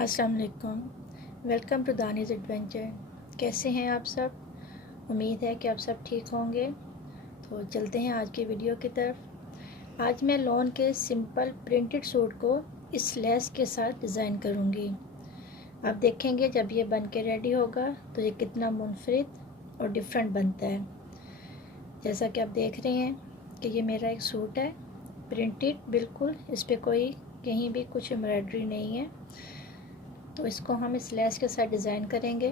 अस्सलाम वालेकुम। Welcome to Danish adventure. कैसे हैं आप सब? उम्मीद है कि आप सब ठीक होंगे। तो चलते हैं आज की वीडियो की तरफ। आज मैं लॉन के सिंपल प्रिंटेड सूट को इस लेस के साथ डिज़ाइन करूंगी। आप देखेंगे जब ये बन के रेडी होगा तो ये कितना मुनफरिद और डिफरेंट बनता है। जैसा कि आप देख रहे हैं कि ये मेरा एक सूट है प्रिंटेड, बिल्कुल इस पर कोई कहीं भी कुछ एम्ब्रॉयडरी नहीं है। तो इसको हम इस लेस के साथ डिज़ाइन करेंगे।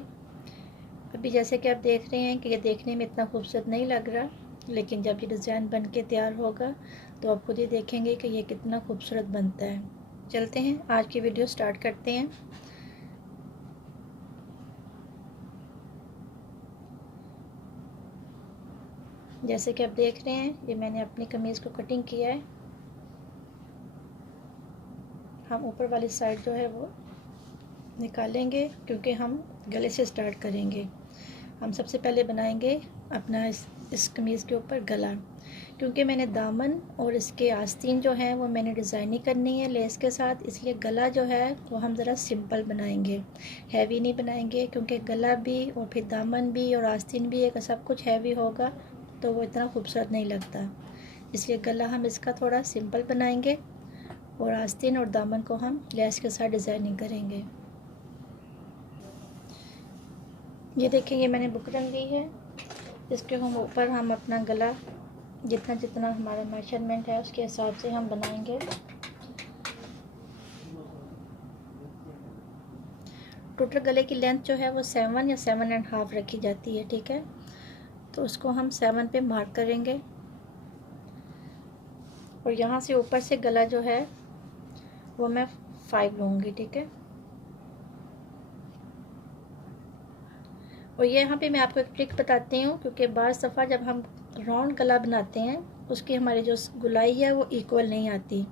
अभी जैसे कि आप देख रहे हैं कि ये देखने में इतना खूबसूरत नहीं लग रहा, लेकिन जब ये डिज़ाइन बन के तैयार होगा तो आप खुद ही देखेंगे कि ये कितना खूबसूरत बनता है। चलते हैं आज की वीडियो स्टार्ट करते हैं। जैसे कि आप देख रहे हैं ये मैंने अपनी कमीज़ को कटिंग किया है। हम ऊपर वाली साइड जो है वो निकालेंगे क्योंकि हम गले से स्टार्ट करेंगे। हम सबसे पहले बनाएंगे अपना इस कमीज़ के ऊपर गला, क्योंकि मैंने दामन और इसके आस्तीन जो है वो मैंने डिज़ाइनिंग करनी है लेस के साथ, इसलिए गला जो है वो हम ज़रा सिंपल बनाएंगे, हैवी नहीं बनाएंगे। क्योंकि गला भी और फिर दामन भी और आस्तीन भी अगर सब कुछ हैवी होगा तो वो इतना खूबसूरत नहीं लगता। इसलिए गला हम इसका थोड़ा सिंपल बनाएंगे और आस्तीन और दामन को हम लेस के साथ डिज़ाइनिंग करेंगे। ये देखिए ये मैंने बुकरम ली है, इसके ऊपर हम अपना गला जितना जितना हमारा मेजरमेंट है उसके हिसाब से हम बनाएंगे। टोटल गले की लेंथ जो है वो 7 या 7.5 रखी जाती है, ठीक है। तो उसको हम 7 पे मार्क करेंगे और यहाँ से ऊपर से गला जो है वो मैं 5 लूँगी, ठीक है। और ये यहाँ पे मैं आपको एक ट्रिक बताती हूँ, क्योंकि बाज़ दफ़ा जब हम राउंड गला बनाते हैं उसकी हमारी जो गुलाई है वो इक्वल नहीं आती,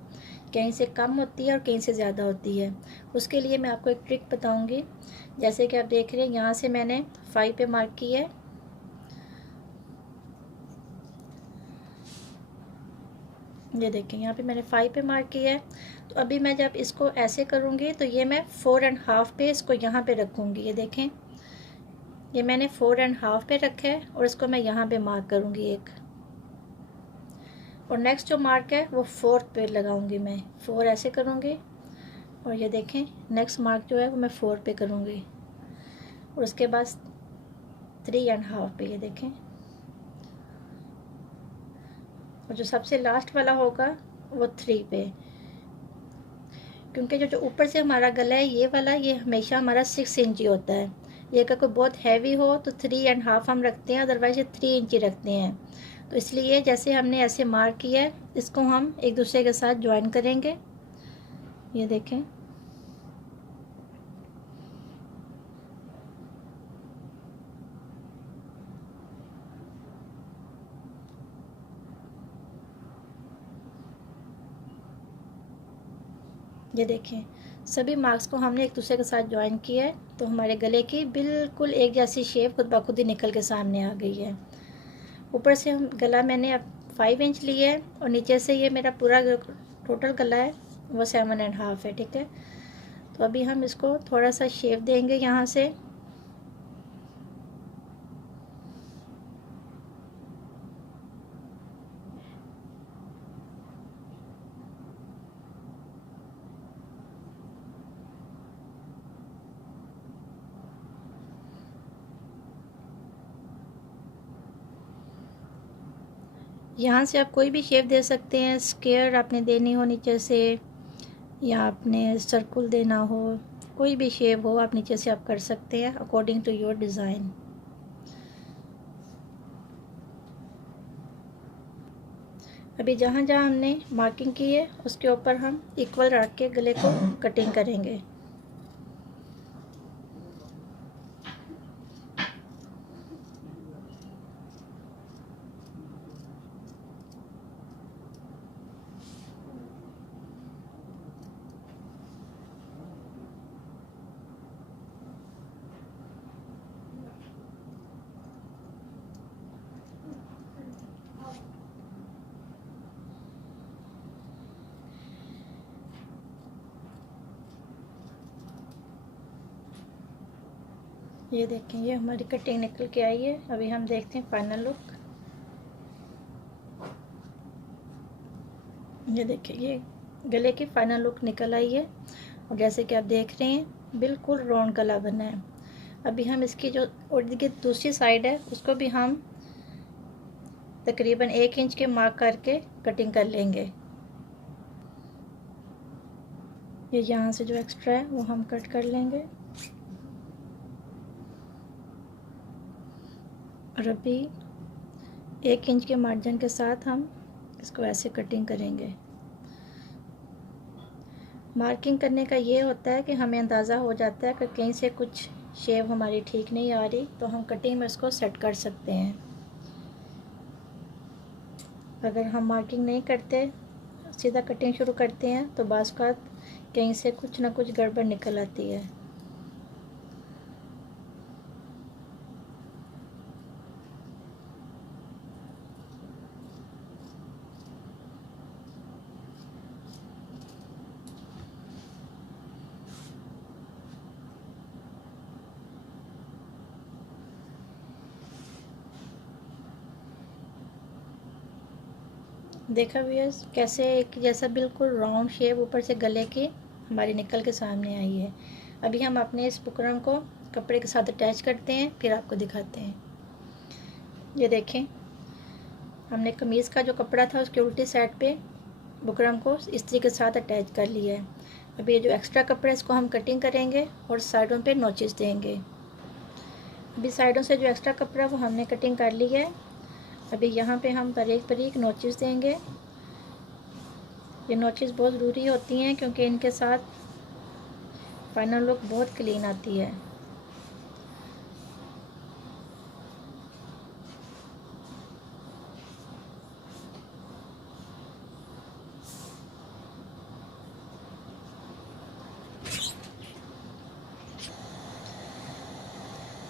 कहीं से कम होती है और कहीं से ज़्यादा होती है। उसके लिए मैं आपको एक ट्रिक बताऊँगी। जैसे कि आप देख रहे हैं यहाँ से मैंने 5 पे मार्क किया है, ये देखें यहाँ पे मैंने 5 पे मार्क किया है। तो अभी मैं जब इसको ऐसे करूँगी तो ये मैं 4.5 पे इसको यहाँ पे रखूँगी। ये देखें ये मैंने 4.5 पे रखा है और इसको मैं यहाँ पे मार्क करूँगी एक, और नेक्स्ट जो मार्क है वो 4 पे लगाऊंगी मैं, 4 ऐसे करूँगी। और ये देखें नेक्स्ट मार्क जो है वो मैं 4 पे करूँगी और उसके बाद 3.5 पे, ये देखें। और जो सबसे लास्ट वाला होगा वो 3 पे, क्योंकि जो ऊपर से हमारा गला है ये वाला, ये हमेशा हमारा 6 इंची होता है। ये अगर कोई बहुत हैवी हो तो 3.5 हम रखते हैं, अदरवाइज ये 3 इंची रखते हैं। तो इसलिए जैसे हमने ऐसे मार्क किया है इसको हम एक दूसरे के साथ ज्वाइन करेंगे। ये देखें ये देखें सभी मार्क्स को हमने एक दूसरे के साथ ज्वाइन किया है, तो हमारे गले की बिल्कुल एक जैसी शेप खुद ब खुद ही निकल के सामने आ गई है। ऊपर से हम गला मैंने अब 5 इंच लिया है और नीचे से ये मेरा पूरा टोटल गला है वो 7.5 है, ठीक है। तो अभी हम इसको थोड़ा सा शेप देंगे यहाँ से। यहाँ से आप कोई भी शेप दे सकते हैं, स्क्वायर आपने देनी हो नीचे से या आपने सर्कुल देना हो, कोई भी शेप हो आप नीचे से आप कर सकते हैं अकॉर्डिंग टू योर डिज़ाइन। अभी जहाँ जहाँ हमने मार्किंग की है उसके ऊपर हम इक्वल रख के गले को कटिंग करेंगे। ये देखें, ये हमारी कटिंग निकल के आई है। अभी हम देखते हैं फाइनल लुक। ये देखिए, ये गले की फाइनल लुक निकल आई है और जैसे कि आप देख रहे हैं बिल्कुल राउंड गला बना है। अभी हम इसकी जो और की दूसरी साइड है उसको भी हम तकरीबन 1 इंच के मार्क करके कटिंग कर लेंगे। ये यहाँ से जो एक्स्ट्रा है वो हम कट कर लेंगे। और अभी 1 इंच के मार्जिन के साथ हम इसको ऐसे कटिंग करेंगे। मार्किंग करने का ये होता है कि हमें अंदाज़ा हो जाता है कि कहीं से कुछ शेप हमारी ठीक नहीं आ रही, तो हम कटिंग में इसको सेट कर सकते हैं। अगर हम मार्किंग नहीं करते, सीधा कटिंग शुरू करते हैं, तो बाज़ औक़ात कहीं से कुछ ना कुछ गड़बड़ निकल आती है। देखा व्यूअर्स, कैसे एक जैसा बिल्कुल राउंड शेप ऊपर से गले की हमारी निकल के सामने आई है। अभी हम अपने इस बुकरम को कपड़े के साथ अटैच करते हैं, फिर आपको दिखाते हैं। ये देखें, हमने कमीज़ का जो कपड़ा था उसके उल्टी साइड पे बुकरम को इस्त्री के साथ अटैच कर लिया है। अभी ये जो एक्स्ट्रा कपड़ा है इसको हम कटिंग करेंगे और साइडों पे नोचेस देंगे। अभी साइडों से जो एक्स्ट्रा कपड़ा वो हमने कटिंग कर लिया है। अभी यहाँ पे हम बारीक बारीक नोचेस देंगे। ये नोचेस बहुत ज़रूरी होती हैं क्योंकि इनके साथ फाइनल लुक बहुत क्लीन आती है।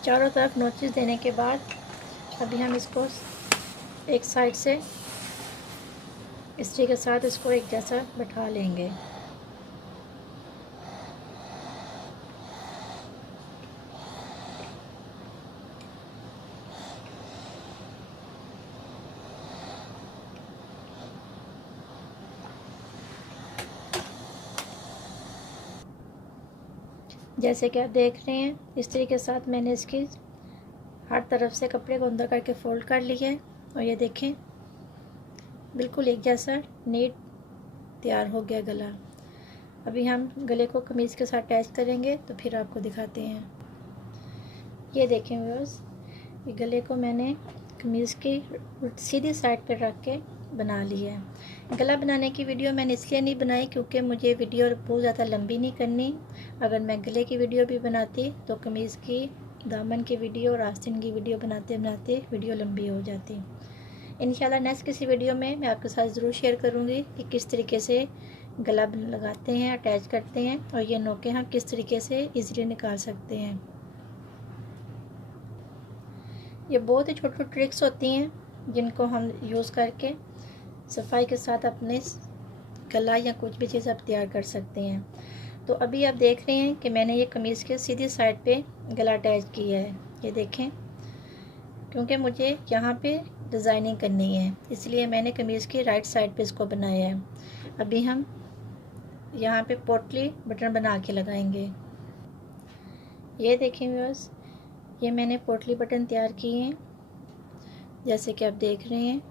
चारों तरफ नोचेस देने के बाद अभी हम इसको एक साइड से इस्त्री के साथ इसको एक जैसा बैठा लेंगे। जैसे कि आप देख रहे हैं, इस्त्री के साथ मैंने इसकी हर तरफ से कपड़े को अंदर करके फोल्ड कर लिया है और ये देखें बिल्कुल एक जैसा नीट तैयार हो गया गला। अभी हम गले को कमीज़ के साथ अटैच करेंगे तो फिर आपको दिखाते हैं। ये देखें व्यूअर्स, ये गले को मैंने कमीज़ की सीधी साइड पर रख के बना लिया है। गला बनाने की वीडियो मैंने इसलिए नहीं बनाई क्योंकि मुझे वीडियो बहुत ज़्यादा लंबी नहीं करनी। अगर मैं गले की वीडियो भी बनाती तो कमीज़ की दामन की वीडियो और आस्तीन की वीडियो बनाते बनाते वीडियो लंबी हो जाती। इंशाल्लाह नेक्स्ट किसी वीडियो में मैं आपके साथ ज़रूर शेयर करूँगी कि किस तरीके से गला लगाते हैं, अटैच करते हैं और ये नोकें हम किस तरीके से ईज़िली निकाल सकते हैं। ये बहुत ही छोटी छोटी ट्रिक्स होती हैं जिनको हम यूज़ करके सफाई के साथ अपने गला या कुछ भी चीज़ आप तैयार कर सकते हैं। तो अभी आप देख रहे हैं कि मैंने ये कमीज़ के सीधी साइड पे गला अटैच किया है। ये देखें, क्योंकि मुझे यहाँ पे डिज़ाइनिंग करनी है इसलिए मैंने कमीज़ की राइट साइड पे इसको बनाया है। अभी हम यहाँ पे पोटली बटन बना के लगाएंगे। ये देखें व्यूअर्स, ये मैंने पोटली बटन तैयार किए हैं जैसे कि आप देख रहे हैं।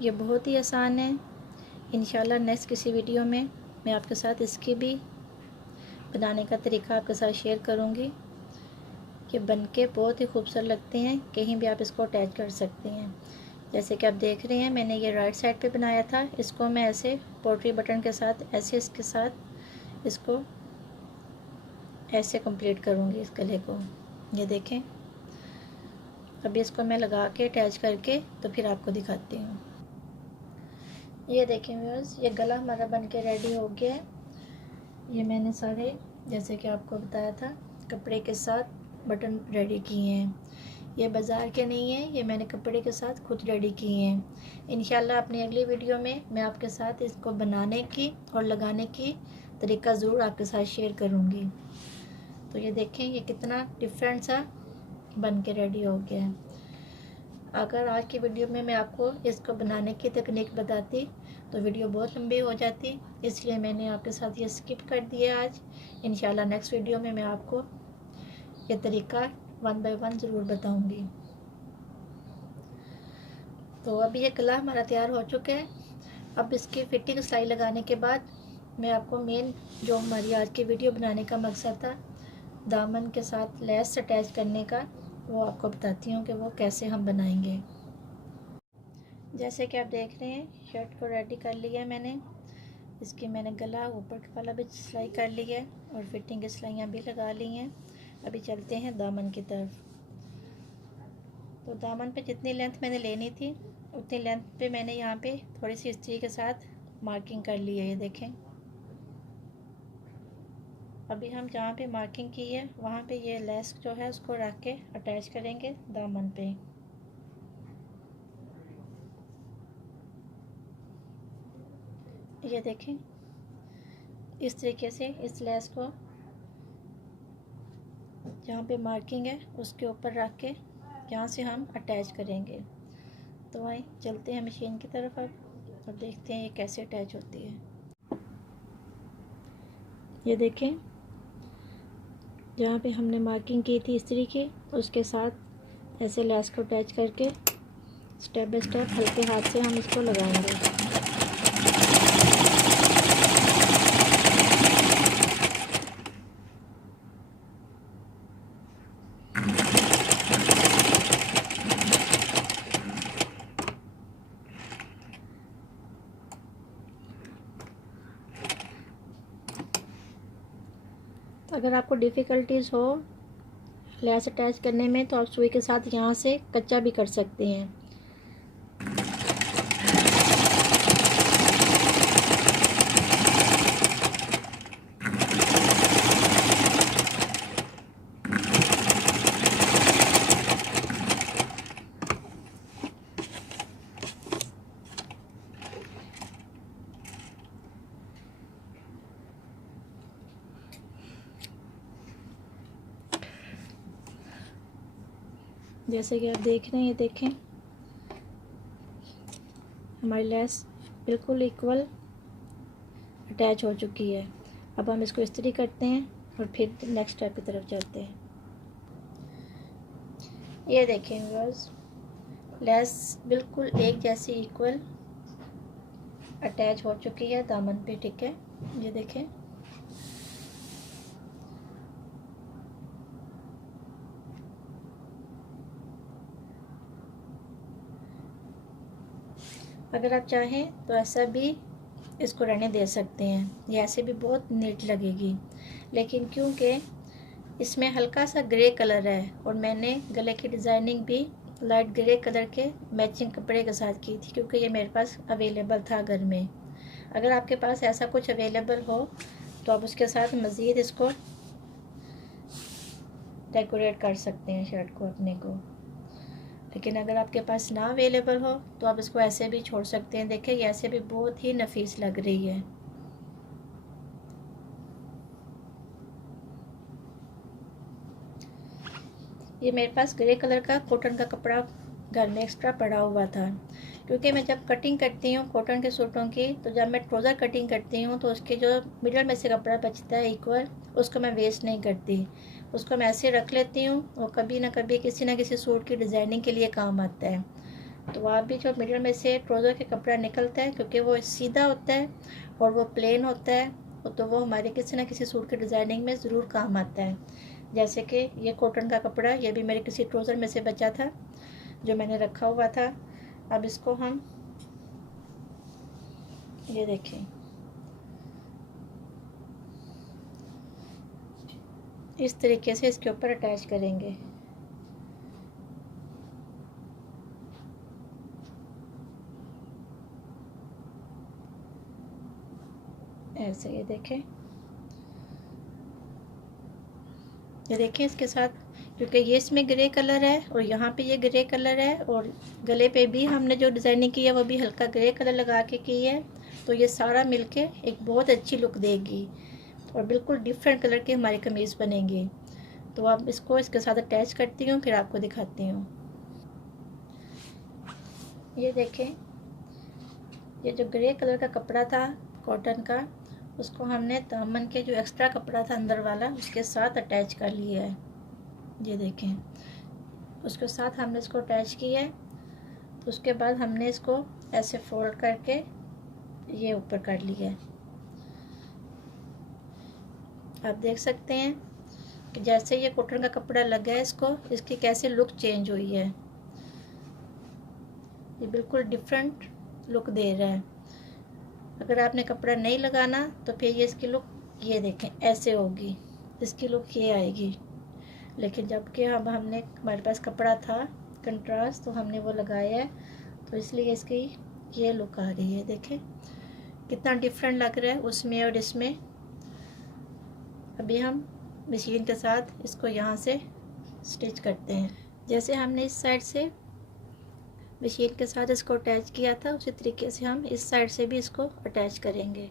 ये बहुत ही आसान है। इंशाल्लाह नेक्स्ट किसी वीडियो में मैं आपके साथ इसकी भी बनाने का तरीका आपके साथ शेयर करूँगी। ये बनके बहुत ही खूबसूरत लगते हैं, कहीं भी आप इसको अटैच कर सकते हैं। जैसे कि आप देख रहे हैं मैंने ये राइट साइड पे बनाया था, इसको मैं ऐसे पोटली बटन के साथ ऐसे इसके साथ इसको ऐसे कंप्लीट करूँगी इस गले को। ये देखें, अभी इसको मैं लगा के अटैच करके तो फिर आपको दिखाती हूँ। ये देखें व्यूअर्स, ये गला हमारा बन के रेडी हो गया है। ये मैंने सारे जैसे कि आपको बताया था कपड़े के साथ बटन रेडी किए हैं। ये बाज़ार के नहीं हैं, ये मैंने कपड़े के साथ खुद रेडी किए हैं। इंशाल्लाह अपनी अगली वीडियो में मैं आपके साथ इसको बनाने की और लगाने की तरीका ज़रूर आपके साथ शेयर करूँगी। तो ये देखें ये कितना डिफरेंट सा बन के रेडी हो गया है। अगर आज की वीडियो में मैं आपको इसको बनाने की तकनीक बताती तो वीडियो बहुत लंबी हो जाती, इसलिए मैंने आपके साथ ये स्किप कर दिया आज। इंशाल्लाह नेक्स्ट वीडियो में मैं आपको ये तरीका 1 बाय 1 ज़रूर बताऊंगी। तो अभी ये गला हमारा तैयार हो चुका है। अब इसकी फिटिंग सिलाई लगाने के बाद मैं आपको मेन जो हमारी आज की वीडियो बनाने का मकसद था, दामन के साथ लेस अटैच करने का, वो आपको बताती हूँ कि वो कैसे हम बनाएंगे। जैसे कि आप देख रहे हैं शर्ट को रेडी कर लिया है मैंने। इसकी मैंने गला ऊपर वाला भी सिलाई कर लिया है और फिटिंग की सिलाइयाँ भी लगा ली हैं। अभी चलते हैं दामन की तरफ। तो दामन पे जितनी लेंथ मैंने लेनी थी उतनी लेंथ पे मैंने यहाँ पे थोड़ी सी इस्त्री के साथ मार्किंग कर ली है। ये देखें, अभी हम जहाँ पे मार्किंग की है वहाँ पे ये लेस जो है उसको रख के अटैच करेंगे दामन पे। ये देखें, इस तरीके से इस लेस को जहाँ पे मार्किंग है उसके ऊपर रख के यहाँ से हम अटैच करेंगे। तो आए चलते हैं मशीन की तरफ अब और देखते हैं ये कैसे अटैच होती है। ये देखें, जहाँ पे हमने मार्किंग की थी इस्त्री की उसके साथ ऐसे लेस को अटैच करके स्टेप बाय स्टेप हल्के हाथ से हम इसको लगाएंगे। तो अगर आपको डिफ़िकल्टीज़ हो लेस अटैच करने में तो आप सुई के साथ यहाँ से कच्चा भी कर सकते हैं। जैसे कि आप देख रहे हैं, ये देखें हमारी लेस बिल्कुल इक्वल अटैच हो चुकी है। अब हम इसको इस्त्री करते हैं और फिर नेक्स्ट स्टेप की तरफ चलते हैं। ये देखें व्यूअर्स, लेस बिल्कुल एक जैसी इक्वल अटैच हो चुकी है दामन पे, ठीक है। ये देखें, अगर आप चाहें तो ऐसा भी इसको रहने दे सकते हैं, ये ऐसे भी बहुत नीट लगेगी। लेकिन क्योंकि इसमें हल्का सा ग्रे कलर है और मैंने गले की डिज़ाइनिंग भी लाइट ग्रे कलर के मैचिंग कपड़े के साथ की थी, क्योंकि ये मेरे पास अवेलेबल था घर में। अगर आपके पास ऐसा कुछ अवेलेबल हो तो आप उसके साथ मज़ीद इसको डेकोरेट कर सकते हैं शर्ट को अपने को। लेकिन अगर आपके पास ना अवेलेबल हो तो आप इसको ऐसे भी छोड़ सकते हैं। देखिए ये ऐसे भी बहुत ही नफीस लग रही है। ये मेरे पास ग्रे कलर का कॉटन का कपड़ा घर में एक्स्ट्रा पड़ा हुआ था, क्योंकि मैं जब कटिंग करती हूँ कॉटन के सूटों की, तो जब मैं ट्राउज़र कटिंग करती हूँ तो उसके जो मिडल में से कपड़ा बचता है इक्वल, उसको मैं वेस्ट नहीं करती, उसको मैं ऐसे रख लेती हूँ और कभी ना कभी किसी ना किसी सूट की डिज़ाइनिंग के लिए काम आता है। तो आप भी जो मिडल में से ट्राउज़र के कपड़ा निकलता है, क्योंकि वो सीधा होता है और वो प्लेन होता है, तो वो हमारे किसी ना किसी सूट की डिज़ाइनिंग में ज़रूर काम आता है। जैसे कि ये कॉटन का कपड़ा, ये भी मेरे किसी ट्राउज़र में से बचा था जो मैंने रखा हुआ था। अब इसको हम ये देखें, इस तरीके से इसके ऊपर अटैच करेंगे। ऐसे ये देखें, ये देखें इसके साथ, क्योंकि ये इसमें ग्रे कलर है और यहाँ पे ये ग्रे कलर है और गले पे भी हमने जो डिज़ाइनिंग की है वो भी हल्का ग्रे कलर लगा के की है तो ये सारा मिलके एक बहुत अच्छी लुक देगी और बिल्कुल डिफरेंट कलर की हमारी कमीज़ बनेगी। तो अब इसको इसके साथ अटैच करती हूँ, फिर आपको दिखाती हूँ। ये देखें, ये जो ग्रे कलर का कपड़ा था कॉटन का, उसको हमने दामन के जो एक्स्ट्रा कपड़ा था अंदर वाला उसके साथ अटैच कर लिया है। ये देखें, उसके साथ हमने इसको अटैच किया है। तो उसके बाद हमने इसको ऐसे फोल्ड करके ये ऊपर कर लिया है। आप देख सकते हैं कि जैसे ये कॉटन का कपड़ा लगा है इसको, इसकी कैसे लुक चेंज हुई है। ये बिल्कुल डिफरेंट लुक दे रहा है। अगर आपने कपड़ा नहीं लगाना तो फिर ये इसकी लुक ये देखें ऐसे होगी, इसकी लुक ये आएगी। लेकिन जबकि हमने हमारे पास कपड़ा था कंट्रास्ट, तो हमने वो लगाया है, तो इसलिए इसकी ये लुक आ रही है। देखें कितना डिफरेंट लग रहा है उसमें और इसमें। अभी हम मशीन के साथ इसको यहाँ से स्टिच करते हैं। जैसे हमने इस साइड से मशीन के साथ इसको अटैच किया था, उसी तरीके से हम इस साइड से भी इसको अटैच करेंगे।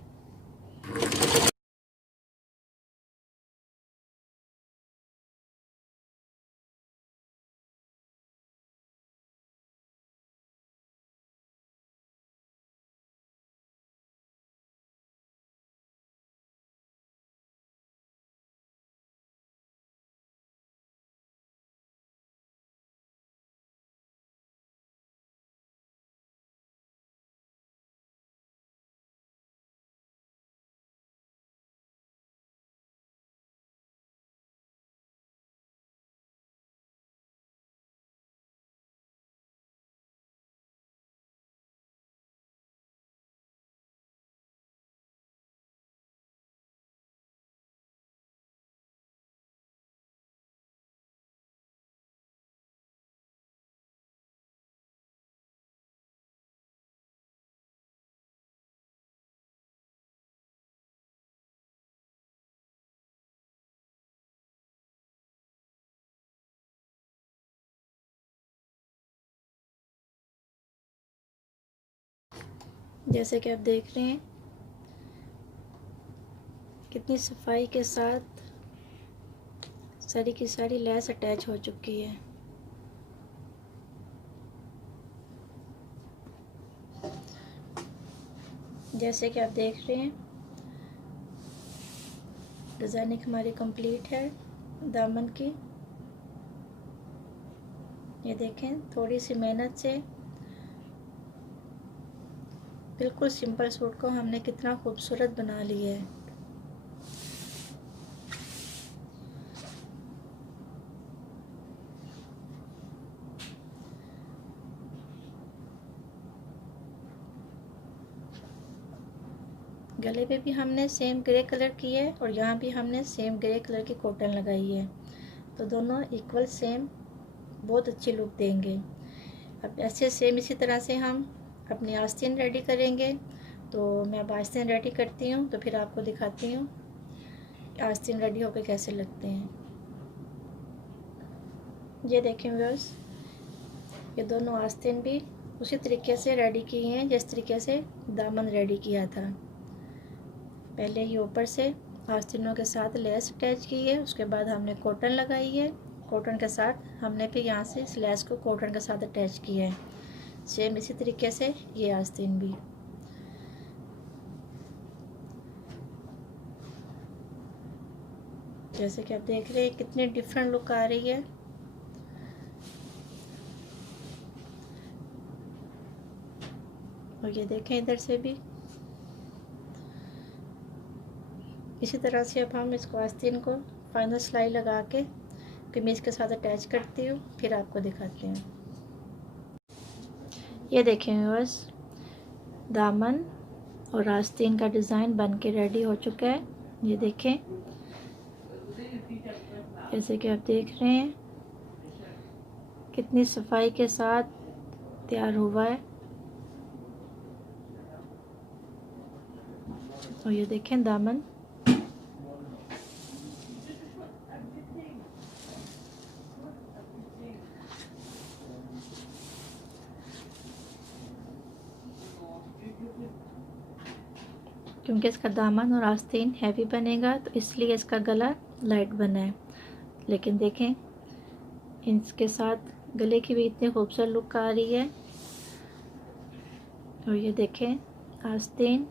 जैसे कि आप देख रहे हैं कितनी सफाई के साथ सारी की सारी लेस अटैच हो चुकी है। जैसे कि आप देख रहे हैं डिज़ाइनिंग हमारी कंप्लीट है दामन की। ये देखें थोड़ी सी मेहनत से बिल्कुल सिंपल सूट को हमने कितना खूबसूरत बना लिया है। गले पे भी हमने सेम ग्रे कलर की है और यहाँ भी हमने सेम ग्रे कलर की कॉटन लगाई है, तो दोनों इक्वल सेम बहुत अच्छी लुक देंगे। अब ऐसे सेम इसी तरह से हम अपनी आस्तीन रेडी करेंगे। तो मैं अब आस्तीन रेडी करती हूँ, तो फिर आपको दिखाती हूँ आस्तीन रेडी होकर कैसे लगते हैं। ये देखें व्यूअर्स, ये दोनों आस्तीन भी उसी तरीके से रेडी किए हैं जिस तरीके से दामन रेडी किया था। पहले ही ऊपर से आस्तीनों के साथ लेस अटैच की है, उसके बाद हमने कॉटन लगाई है, कॉटन के साथ हमने फिर यहाँ से इस लेस को कॉटन के साथ अटैच किया है। सेम इसी तरीके से ये आस्तीन भी। जैसे कि आप देख रहे हैं कितनी डिफरेंट लुक आ रही है। और ये देखें इधर से भी इसी तरह से। अब हम इसको आस्तीन को फाइनल सिलाई लगा के कमीज के साथ अटैच करती हूँ, फिर आपको दिखाती हूँ। ये देखें व्यूअर्स, दामन और आस्तीन का डिज़ाइन बन के रेडी हो चुका है। ये देखें जैसे कि आप देख रहे हैं कितनी सफाई के साथ तैयार हुआ है। और ये देखें दामन। क्योंकि इसका दामन और आस्तीन हैवी बनेगा, तो इसलिए इसका गला लाइट बना है। लेकिन देखें, इसके साथ गले की भी इतनी खूबसूरत लुक आ रही है। और ये देखें आस्तीन,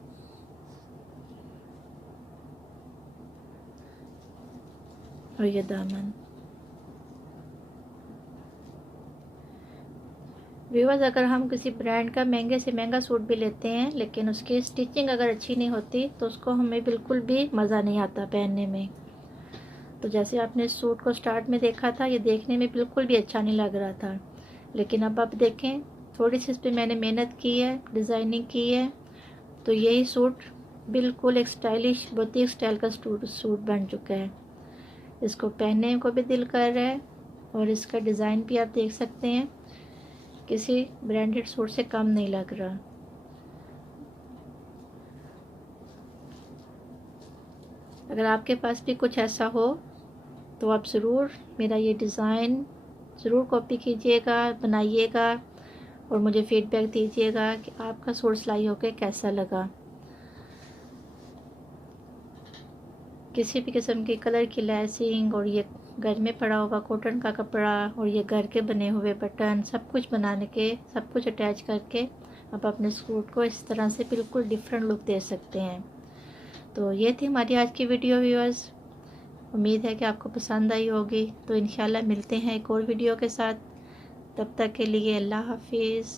और ये दामन। व्यूअर्स, अगर हम किसी ब्रांड का महंगे से महंगा सूट भी लेते हैं, लेकिन उसकी स्टिचिंग अगर अच्छी नहीं होती तो उसको हमें बिल्कुल भी मज़ा नहीं आता पहनने में। तो जैसे आपने सूट को स्टार्ट में देखा था, ये देखने में बिल्कुल भी अच्छा नहीं लग रहा था, लेकिन अब आप देखें थोड़ी सी इस पर मैंने मेहनत की है, डिज़ाइनिंग की है, तो यही सूट बिल्कुल एक स्टाइलिश बुटीक स्टाइल का सूट बन चुका है। इसको पहनने को भी दिल कर रहा है, और इसका डिज़ाइन भी आप देख सकते हैं, किसी ब्रांडेड सूट से कम नहीं लग रहा। अगर आपके पास भी कुछ ऐसा हो तो आप ज़रूर मेरा ये डिज़ाइन ज़रूर कॉपी कीजिएगा, बनाइएगा, और मुझे फीडबैक दीजिएगा कि आपका सूट सिलाई होकर कैसा लगा। किसी भी किस्म की कलर की लैसिंग, और ये घर में पड़ा हुआ कॉटन का कपड़ा, और ये घर के बने हुए बटन, सब कुछ बनाने के, सब कुछ अटैच करके आप अपने सूट को इस तरह से बिल्कुल डिफरेंट लुक दे सकते हैं। तो ये थी हमारी आज की वीडियो व्यूअर्स। उम्मीद है कि आपको पसंद आई होगी। तो इंशाल्लाह मिलते हैं एक और वीडियो के साथ। तब तक के लिए अल्लाह हाफिज़।